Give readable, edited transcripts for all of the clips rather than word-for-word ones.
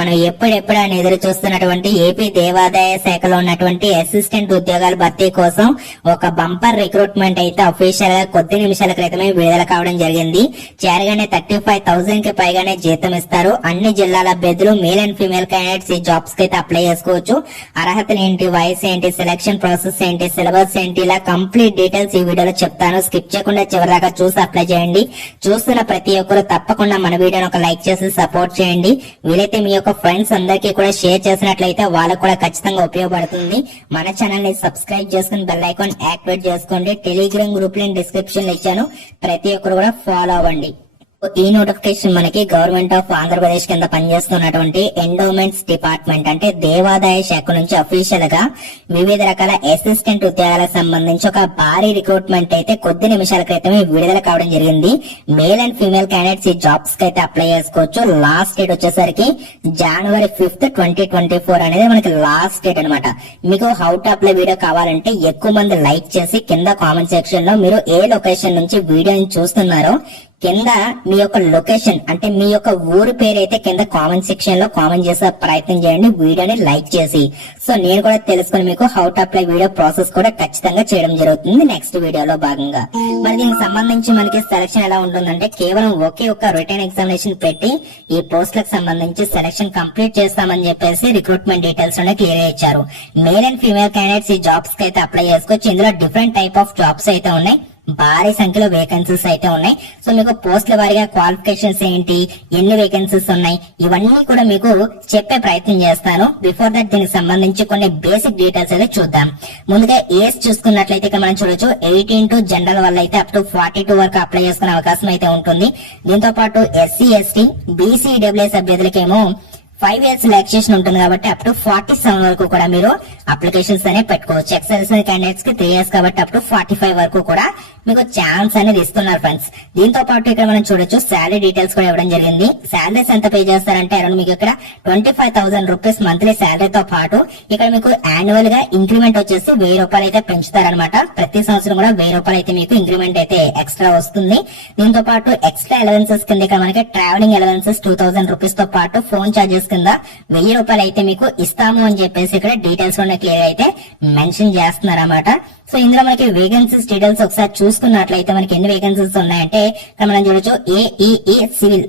మనం ఎప్పుడెప్పుడు అని ఎదురు చూస్తున్నటువంటి ఏపీ దేవాదాయ శాఖలో ఉన్నటువంటి అసిస్టెంట్ ఉద్యోగాల భర్తీ కోసం ఒక బంపర్ రిక్రూట్మెంట్ అయితే అఫీషియల్ గా కొద్ది నిమిషాల క్రితమే విడుదల కావడం జరిగింది. చేరగానే 35,000 కి పైగానే జీతం ఇస్తారు. అన్ని జిల్లాల అభ్యర్థులు మేల్ అండ్ ఫీమేల్ క్యాండిడేట్స్ ఈ జాబ్స్ కి అయితే అప్లై చేసుకోవచ్చు. అర్హతలు ఏంటి, వయసు ఏంటి, సెలక్షన్ ప్రాసెస్ ఏంటి, సిలబస్ ఏంటి, ఇలా కంప్లీట్ డీటెయిల్స్ ఈ వీడియోలో చెప్తాను. స్కిప్ చేయకుండా చివరిదాకా చూసి అప్లై చేయండి. చూస్తున్న ప్రతి ఒక్కరు తప్పకుండా మన వీడియోని ఒక లైక్ చేసి సపోర్ట్ చేయండి. వీలైతే మీ యొక్క ఫ్రెండ్స్ అందరికీ కూడా షేర్ చేసినట్లయితే వాళ్ళకు కూడా ఖచ్చితంగా ఉపయోగపడుతుంది. మన ఛానల్ ని సబ్స్క్రైబ్ చేసుకుని బెల్ ఐకాన్ యాక్టివేట్ చేసుకోండి. టెలిగ్రామ్ గ్రూప్ లింక్ డిస్క్రిప్షన్ లో ఇచ్చాను, ప్రతి ఒక్కరు కూడా ఫాలో అవ్వండి. ఈ నోటిఫికేషన్ మనకి గవర్నమెంట్ ఆఫ్ ఆంధ్రప్రదేశ్ కింద పనిచేస్తున్నటువంటి ఎండోమెంట్స్ డిపార్ట్మెంట్ అంటే దేవాదాయ శాఖ నుంచి అఫీషియల్ గా వివిధ రకాల అసిస్టెంట్ ఉద్యోగాలకు సంబంధించి ఒక భారీ రిక్రూట్మెంట్ అయితే కొద్ది నిమిషాల క్రితమే విడుదల కావడం జరిగింది. మేల్ అండ్ ఫీమేల్ క్యాండిడేట్స్ ఈ జాబ్స్ కి అయితే అప్లై చేసుకోవచ్చు. లాస్ట్ డేట్ వచ్చేసరికి January 5th, 2024 అనేది మనకి లాస్ట్ డేట్ అనమాట. మీకు హౌ టు అప్లై వీడియో కావాలంటే ఎక్కువ మంది లైక్ చేసి కింద కామెంట్ సెక్షన్ లో మీరు ఏ లొకేషన్ నుంచి వీడియోని చూస్తున్నారో కింద మీ యొక్క లొకేషన్ అంటే మీ యొక్క ఊరు పేరు అయితే కింద కామెంట్ సెక్షన్ లో కామెంట్ చేసే ప్రయత్నం చేయండి, వీడియోని లైక్ చేసి. సో నేను కూడా తెలుసుకుని మీకు how to apply video process కూడా ఖచ్చితంగా చేయడం జరుగుతుంది నెక్స్ట్ వీడియోలో భాగంగా. మరి దీనికి సంబంధించి మనకి సెలక్షన్ ఎలా ఉంటుందంటే కేవలం ఒకే ఒక్క రిటర్న్ ఎగ్జామినేషన్ పెట్టి ఈ పోస్టులకు సంబంధించి సెలక్షన్ కంప్లీట్ చేస్తామని చెప్పేసి రిక్రూట్మెంట్ డీటెయిల్స్ క్లియర్ ఇచ్చారు. మేల్ అండ్ ఫీమేల్ క్యాండిడేట్స్ ఈ జాబ్స్ కి అయితే అప్లై చేసుకోవచ్చు. ఇందులో డిఫరెంట్ టైప్ ఆఫ్ జాబ్స్ అయితే ఉన్నాయి, భారీ సంఖ్యలో వేకెన్సీస్ అయితే ఉన్నాయి. సో మీకు పోస్టుల వారీగా క్వాలిఫికేషన్స్ ఏంటి, ఎన్ని వేకెన్సీస్ ఉన్నాయి, ఇవన్నీ కూడా మీకు చెప్పే ప్రయత్నం చేస్తాను. బిఫోర్ దట్ దీనికి సంబంధించి కొన్ని బేసిక్ డీటెయిల్స్ అయితే చూద్దాం. ముందుగా ఏజ్ చూసుకున్నట్లయితే ఇక్కడ మనం చూడొచ్చు 18 to జనరల్ వల్ల అయితే అప్ టు 42 వరకు అప్లై చేసుకునే అవకాశం అయితే ఉంటుంది. దీంతో పాటు SC, ST, BC, EWS అభ్యర్థులకేమో 5 years relaxation ఉంటుంది కాబట్టి అప్ టు 47 వరకు కూడా మీరు అప్లికేషన్స్ అనేవి పెట్టుకోవచ్చు. ఎక్సర్సైజ్ క్యాండిడేట్స్ కి 3 years కాబట్టి అప్ టు 45 వరకు కూడా మీకు ఛాన్స్ అనేది ఇస్తున్నారు ఫ్రెండ్స్. దీంతో పాటు ఇక్కడ మనం చూడొచ్చు శాలరీ డీటెయిల్స్ కూడా ఇవ్వడం జరిగింది. శాలరీస్ ఎంత పే చేస్తారంటే అరౌండ్ మీకు ఇక్కడ 25,000 రూపీస్ మంత్లీ శాలరీతో పాటు ఇక్కడ మీకు యాన్యువల్ గా ఇంక్రిమెంట్ వచ్చేసి 1,000 రూపాయలు అయితే పెంచుతారనమాట. ప్రతి సంవత్సరం కూడా 1,000 రూపాయలు అయితే మీకు ఇంక్రిమెంట్ అయితే ఎక్స్ట్రా వస్తుంది. దీంతో పాటు ఎక్స్ట్రా అలవెన్సెస్ కింద ఇక్కడ మనకి ట్రావెలింగ్ అలవెన్సెస్ 2,000 రూపీస్ తో పాటు ఫోన్ చార్జెస్ కింద 1,000 రూపాయలు అయితే మీకు ఇస్తాము అని చెప్పేసి ఇక్కడ డీటెయిల్స్ క్లియర్ అయితే మెన్షన్ చేస్తున్నారన్నమాట. సో ఇందులో మనకి వేకెన్సీస్ డీటెయిల్స్ ఒకసారి చూసుకున్నట్లయితే మనకి ఎన్ని వేకెన్సీస్ ఉన్నాయంటే ఇక్కడ మనం చూడొచ్చు AEE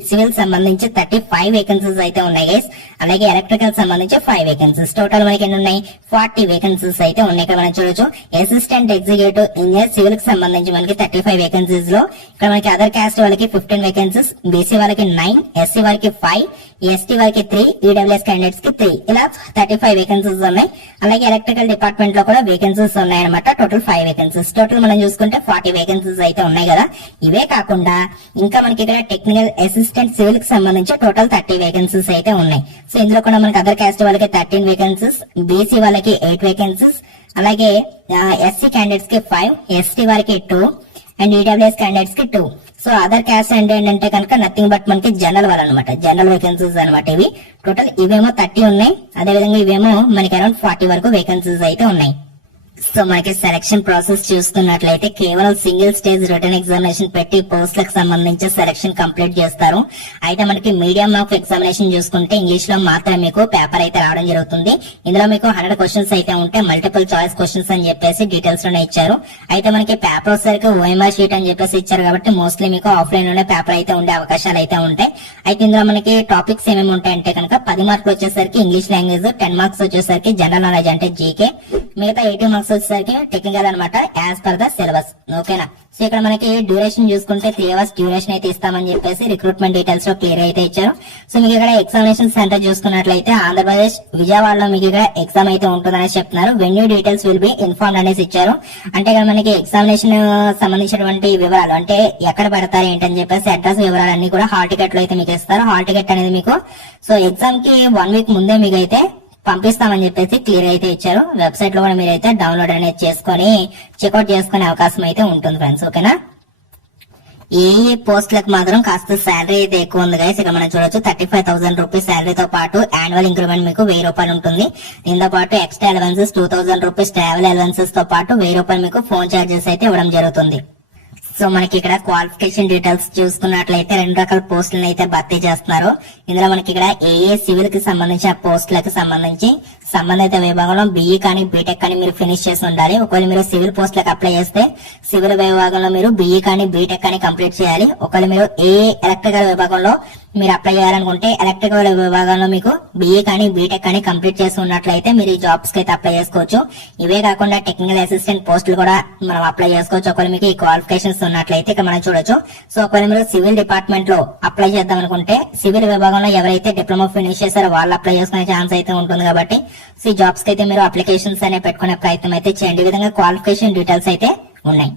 సివిల్ సంబంధించి 35 వేకెన్సీస్ అయితే ఉన్నాయి గైస్. అలాగే ఎలక్ట్రికల్ సంబంధించి 5 వేకెన్సీస్. టోటల్ మనకి ఎన్ని ఉన్నాయి, 40 వేకెన్సీస్ అయితే ఉన్నాయి. ఇక్కడ మనం చూడొచ్చు అసిస్టెంట్ ఎగ్జిక్యూటివ్ ఇంజనీర్ సివిల్ కి సంబంధించి మనకి 35 వేకెన్సీస్ లో ఇక్కడ మనకి అదర్ క్యాస్ట్ వాళ్ళకి 15 వేకెన్సీస్, BC వాళ్ళకి 9, SC వాళ్ళకి 5, ST వాళ్ళకి 3, EWS క్యాండిడేట్స్ కి 3, ఇలా 35 వేకెన్సీస్ ఉన్నాయి. అలాగే ఎలక్ట్రికల్ డిపార్ట్మెంట్ లో కూడా వేకెన్సీస్ ఉన్నాయన్నమాట. Total 5 vacancies. టోటల్ మనం చూసుకుంటే 40 వేకెన్సీస్ అయితే ఉన్నాయి కదా. ఇవే కాకుండా ఇంకా మనకి ఇక్కడ టెక్నికల్ అసిస్టెంట్ సివిల్ కి సంబంధించి టోటల్ 30 వేకెన్సీస్ అయితే ఉన్నాయి. సో ఇందులో కూడా మనకి అదర్ క్యాస్ట్ వాళ్ళకి 13 వేకెన్సీస్, BC వాళ్ళకి 8 వేకెన్సీస్, అలాగే SC క్యాండిడేట్స్ కి 5, ST వారికి 2 అండ్ EWS క్యాండిడేట్స్ కి 2. సో అదర్ క్యాస్ట్ ఏంటంటే కనుక నథింగ్ బట్ మనకి జనరల్ వాళ్ళు అనమాట, జనరల్ వేకెన్సీస్ అనమాట ఇవి. టోటల్ ఇవేమో 30 ఉన్నాయి. అదేవిధంగా ఇవేమో మనకి అరౌండ్ 40 వరకు వేకెన్సీస్ అయితే ఉన్నాయి. సో మనకి సెలక్షన్ ప్రాసెస్ చూసుకున్నట్లయితే కేవలం సింగిల్ స్టేజ్ రిటర్న్ ఎగ్జామినేషన్ పెట్టి పోస్టులకు సంబంధించి సెలక్షన్ కంప్లీట్ చేస్తారు. అయితే మనకి మీడియం ఆఫ్ ఎగ్జామినేషన్ చూసుకుంటే ఇంగ్లీష్ లో మాత్రం మీకు పేపర్ అయితే రావడం జరుగుతుంది. ఇందులో మీకు 100 క్వశ్చన్స్ అయితే ఉంటే మల్టిపుల్ చాయిస్ క్వశ్చన్స్ అని చెప్పేసి డీటెయిల్స్ లోనే ఇచ్చారు. అయితే మనకి పేపర్ వచ్చేసరికి OMR షీట్ అని చెప్పేసి ఇచ్చారు కాబట్టి మోస్ట్లీ మీకు ఆఫ్లైన్ లోనే పేపర్ అయితే ఉండే అవకాశాలు అయితే ఉంటాయి. అయితే ఇందులో మనకి టాపిక్స్ ఏమేమి ఉంటాయంటే కనుక 10 మార్కులు వచ్చేసరికి ఇంగ్లీష్ లాంగ్వేజ్, 10 మార్క్స్ వచ్చేసరికి జనరల్ నాలెడ్జ్ అంటే జీకే, మిగతా 80 మార్క్స్ వచ్చేసరికి టెక్నికల్ అనమాట యాజ్ పర్ ద సిలబస్. ఓకేనా. సో ఇక్కడ మనకి డ్యూరేషన్ చూసుకుంటే 3 hours డ్యూరేషన్ అయితే ఇస్తామని చెప్పేసి రిక్రూట్మెంట్ డీటెయిల్స్ లో క్లియర్ అయితే ఇచ్చారు. సో మీకు ఇక్కడ ఎగ్జామినేషన్ సెంటర్ చూసుకున్నట్లయితే ఆంధ్రప్రదేశ్ విజయవాడలో మీకు ఇక్కడ ఎగ్జామ్ అయితే ఉంటుందని చెప్తున్నారు. Venue details will be informed అనేసి ఇచ్చారు. అంటే ఇక్కడ మనకి ఎగ్జామినేషన్ సంబంధించినటువంటి వివరాలు అంటే ఎక్కడ పెడతారు ఏంటని చెప్పేసి అడ్రస్ వివరాలు అన్ని కూడా హాల్ టికెట్ లో అయితే మీకు ఇస్తారు. హాల్ టికెట్ అనేది మీకు సో ఎగ్జామ్ కి 1 week ముందే మీకు అయితే పంపిస్తామని చెప్పేసి క్లియర్ అయితే ఇచ్చారు. వెబ్సైట్ లో కూడా మీరైతే డౌన్లోడ్ అనేది చేసుకొని చెక్అౌట్ చేసుకునే అవకాశం అయితే ఉంటుంది ఫ్రెండ్స్. ఓకేనా. ఈ పోస్టులకు మాత్రం కాస్త శాలరీ అయితే ఎక్కువ ఉంది గైస్. ఇక్కడ మనం చూడొచ్చు 35,000 రూపీస్ శాలరీతో పాటు యాన్యువల్ ఇంక్రిమెంట్ మీకు 1,000 రూపాయలు ఉంటుంది. దీంతో పాటు extra allowances 2,000 rupees travel allowances తో పాటు 1,000 రూపాయలు మీకు ఫోన్ చార్జెస్ అయితే ఇవ్వడం జరుగుతుంది. సో మనకి ఇక్కడ క్వాలిఫికేషన్ డీటెయిల్స్ చూసుకున్నట్లయితే 2 రకాల పోస్టులను అయితే భర్తీ చేస్తున్నారు. ఇందులో మనకి ఇక్కడ ఏఏ సివిల్ కి సంబంధించిన పోస్టులకు సంబంధించి సంబంధిత విభాగంలో BE కానీ బీటెక్ కానీ మీరు ఫినిష్ చేసి ఉండాలి. ఒకవేళ మీరు సివిల్ పోస్టులకు అప్లై చేస్తే సివిల్ విభాగంలో మీరు BE కానీ బీటెక్ కానీ కంప్లీట్ చేయాలి. ఒకవేళ మీరు ఎలక్ట్రికల్ విభాగంలో మీరు అప్లై చేయాలనుకుంటే ఎలక్ట్రికల్ విభాగంలో మీకు BE కానీ బీటెక్ కానీ కంప్లీట్ చేసి ఉన్నట్లయితే మీరు ఈ జాబ్స్ కి అయితే అప్లై చేసుకోవచ్చు. ఇవే కాకుండా టెక్నికల్ అసిస్టెంట్ పోస్టులు కూడా మనం అప్లై చేసుకోవచ్చు. ఒకవేళ మీకు ఈ క్వాలిఫికేషన్స్ ఉన్నట్లయితే ఇక్కడ మనం చూడొచ్చు. సో ఒకవేళ మీరు సివిల్ డిపార్ట్మెంట్ లో అప్లై చేద్దాం అనుకుంటే సివిల్ విభాగంలో ఎవరైతే డిప్లొమా ఫినిష్ చేశారో వాళ్ళు అప్లై చేసుకునే ఛాన్స్ అయితే ఉంటుంది. కాబట్టి సో ఈ జాబ్స్ కి అయితే మీరు అప్లికేషన్స్ అనేవి పెట్టుకునే ప్రయత్నం అయితే చేయండి. ఈ విధంగా క్వాలిఫికేషన్ డీటెయిల్స్ అయితే ఉన్నాయి.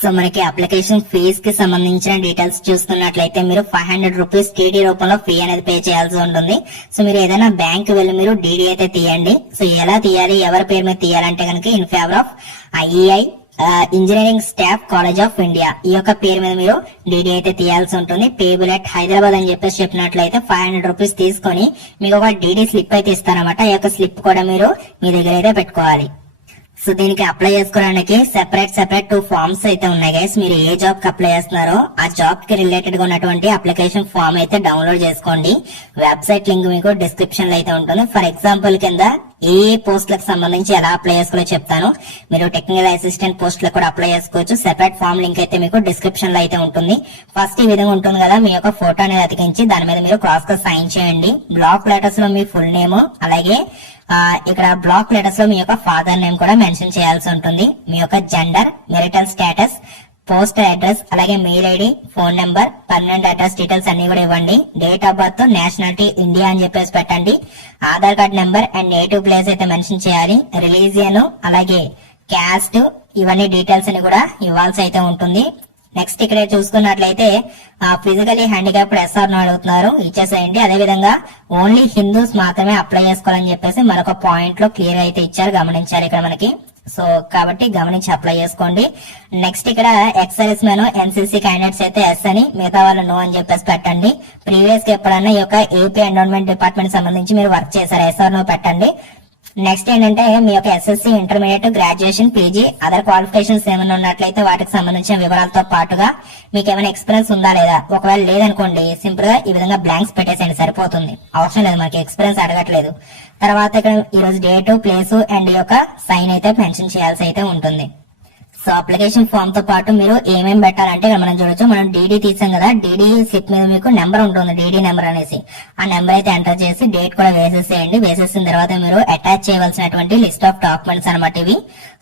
సో మనకి అప్లికేషన్ ఫీజ్ కి సంబంధించిన డీటెయిల్స్ చూసుకున్నట్లయితే మీరు 500 రూపీస్ టీడీ రూపంలో ఫీ అనేది పే చేయాల్సి ఉంటుంది. సో మీరు ఏదైనా బ్యాంక్ వెళ్ళి మీరు డీడీ అయితే తీయండి. సో ఎలా తీయాలి, ఎవరి పేరు మీద తీయాలంటే కనుక in favour of IEI engineering staff college of India ఈ యొక్క పేరు మీద మీరు డీడీ అయితే తీయాల్సి ఉంటుంది. పేబుల్ అట్ హైదరాబాద్ అని చెప్పినట్లయితే 500 రూపీస్ తీసుకొని మీకు ఒక డీడీ స్లిప్ అయితే ఇస్తారన్నమాట. ఈ యొక్క స్లిప్ కూడా మీరు మీ దగ్గర అయితే పెట్టుకోవాలి. సో దీనికి అప్లై చేసుకోవడానికి సెపరేట్ 2 ఫార్మ్స్ అయితే ఉన్నాయి గైస్. మీరు ఏ జాబ్ కి అప్లై చేస్తున్నారో ఆ జాబ్ కి రిలేటెడ్ గా ఉన్నటువంటి అప్లికేషన్ ఫామ్ అయితే డౌన్లోడ్ చేసుకోండి. వెబ్సైట్ లింక్ మీకు డిస్క్రిప్షన్ లో అయితే ఉంటుంది. ఫర్ ఎగ్జాంపుల్ కింద ఏ పోస్టులకు సంబంధించి ఎలా అప్లై చేసుకోవాలో చెప్తాను. మీరు టెక్నికల్ అసిస్టెంట్ పోస్టులకు కూడా అప్లై చేసుకోవచ్చు. సెపరేట్ ఫామ్ లింక్ అయితే మీకు డిస్క్రిప్షన్ లో అయితే ఉంటుంది. ఫస్ట్ ఈ విధంగా ఉంటుంది కదా, మీ యొక్క ఫోటో అనేది అతికించి దాని మీద మీరు క్రాస్ గా సైన్ చేయండి. బ్లాక్ లెటర్స్ లో మీ ఫుల్ నేమ్, అలాగే ఇక్కడ బ్లాక్ లెటర్స్ లో మీ యొక్క ఫాదర్ నేమ్ కూడా మెన్షన్ చేయాల్సి ఉంటుంది. మీ యొక్క gender, marital status, postal address, అలాగే mail ID, phone number, permanent address details అన్ని కూడా ఇవ్వండి. Date of birth, nationality India అని చెప్పేసి పెట్టండి. Aadhaar card number and native place అయితే మెన్షన్ చేయాలి. రిలీజియన్, అలాగే క్యాస్ట్, ఇవన్నీ డీటెయిల్స్ అని కూడా ఇవ్వాల్సి అయితే ఉంటుంది. నెక్స్ట్ ఇక్కడ చూసుకున్నట్లయితే ఫిజికలీ హ్యాండిక్యాప్డ్ ఎస్ఆర్ అడుగుతున్నారు, ఇచ్చేసేయండి. అదే విధంగా ఓన్లీ హిందూస్ మాత్రమే అప్లై చేసుకోవాలని చెప్పేసి మరొక పాయింట్ లో క్లియర్ అయితే ఇచ్చారు, గమనించాలి ఇక్కడ మనకి. సో కాబట్టి గమనించి అప్లై చేసుకోండి. నెక్స్ట్ ఇక్కడ ఎక్సైజ్ మెను NCC క్యాండిడేట్స్ అయితే ఎస్ అని, మిగతా వాళ్ళు నో అని చెప్పేసి పెట్టండి. ప్రీవియస్ గా ఎప్పుడన్నా ఈ యొక్క ఏపీ ఎండోన్మెంట్ డిపార్ట్మెంట్ సంబంధించి మీరు వర్క్ చేశారు, SR నో పెట్టండి. నెక్స్ట్ ఏంటంటే మీ యొక్క SSC, intermediate, graduation, PG, other qualifications ఏమైనా ఉన్నట్లయితే వాటికి సంబంధించిన వివరాలతో పాటుగా మీకు ఏమైనా ఎక్స్పీరియన్స్ ఉందా లేదా. ఒకవేళ లేదనుకోండి సింపుల్ గా ఈ విధంగా బ్లాంక్స్ పెట్టేసేయండి, సరిపోతుంది. అవసరం లేదు, మనకి ఎక్స్పీరియన్స్ అడగట్లేదు. తర్వాత ఇక్కడ ఈ రోజు డేట్, ప్లేస్ అండ్ యొక్క సైన్ అయితే మెన్షన్ చేయాల్సి అయితే ఉంటుంది. సో అప్లికేషన్ ఫామ్ తో పాటు మీరు ఏమేమి పెట్టాలంటే ఇక్కడ మనం చూడొచ్చు. మనం డీడీ తీసాం కదా, డీడీ స్లిప్ మీద మీకు నెంబర్ ఉంటుంది, డీడీ నెంబర్ అనేసి. ఆ నెంబర్ అయితే ఎంటర్ చేసి డేట్ కూడా వేసేసేయండి. వేసేసిన తర్వాత మీరు అటాచ్ చేయవలసినటువంటి లిస్ట్ ఆఫ్ డాక్యుమెంట్స్ అనమాట ఇవి.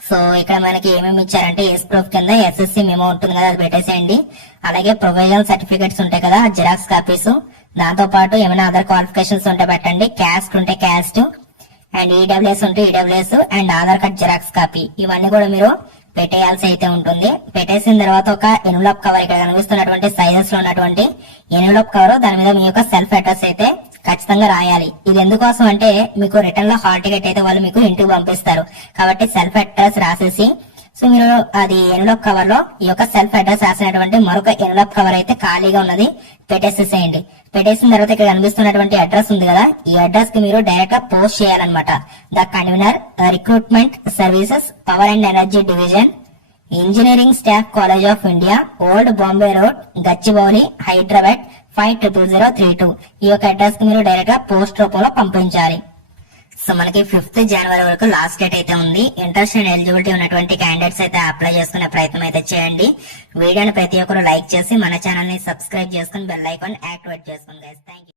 సో ఇక్కడ మనకి ఏమేమి ఇచ్చారంటే ఏస్ ప్రూఫ్ కింద SSC మెమో ఉంటుంది కదా, అది పెట్టేసేయండి. అలాగే ప్రొవిజనల్ సర్టిఫికెట్స్ ఉంటాయి కదా, జిరాక్స్ కాపీస్, దాంతో పాటు ఏమైనా అదర్ క్వాలిఫికేషన్స్ ఉంటే పెట్టండి. క్యాస్ట్ ఉంటే క్యాస్ట్, అండ్ EWS ఉంటే EWS, and Aadhaar card xerox copy, ఇవన్నీ కూడా మీరు పెట్టేయాల్సి అయితే ఉంటుంది. పెట్టేసిన తర్వాత ఒక ఎన్వలప్ కవర్, ఇక్కడ కనిపిస్తున్నటువంటి సైజెస్ లో ఉన్నటువంటి ఎన్వలప్ కవర్, దాని మీద మీ యొక్క సెల్ఫ్ అడ్రస్ అయితే ఖచ్చితంగా రాయాలి. ఇది ఎందుకోసం అంటే మీకు రిటర్న్ లో హాల్ టికెట్ అయితే వాళ్ళు మీకు ఇంటికి పంపిస్తారు. కాబట్టి సెల్ఫ్ అడ్రస్ రాసేసి, సో మీరు అది ఎన్వలప్ కవర్ లో ఈ యొక్క సెల్ఫ్ అడ్రస్ రాసినటువంటి మరొక ఎన్వలప్ కవర్ అయితే ఖాళీగా ఉన్నది పెట్టేసేసేయండి. పెట్టేసిన తర్వాత ఇక్కడ కనిపిస్తున్నటువంటి అడ్రస్ ఉంది కదా, ఈ అడ్రస్ కి మీరు డైరెక్ట్ గా పోస్ట్ చేయాలన్నమాట. The convener, recruitment services, power and energy division, engineering staff college of India, old Bombay road, Gachibowli, Hyderabad 500032. ఈ యొక్క అడ్రస్ కి మీరు డైరెక్ట్ గా పోస్ట్ రూపంలో పంపించాలి. సో మనకి 5th జనవరి వరకు లాస్ట్ డేట్ అయితే ఉంది. ఇంట్రెస్ట్ అండ్ ఎలిజిబిలిటీ ఉన్నటువంటి క్యాండిడేట్స్ అయితే అప్లై చేసుకునే ప్రయత్నం అయితే చేయండి. వీడియోని ప్రతి ఒక్కరు లైక్ చేసి మన ఛానల్ ని సబ్స్క్రైబ్ చేసుకుని బెల్ ఐకాన్ యాక్టివేట్ చేసుకోండి గైస్. Thank you.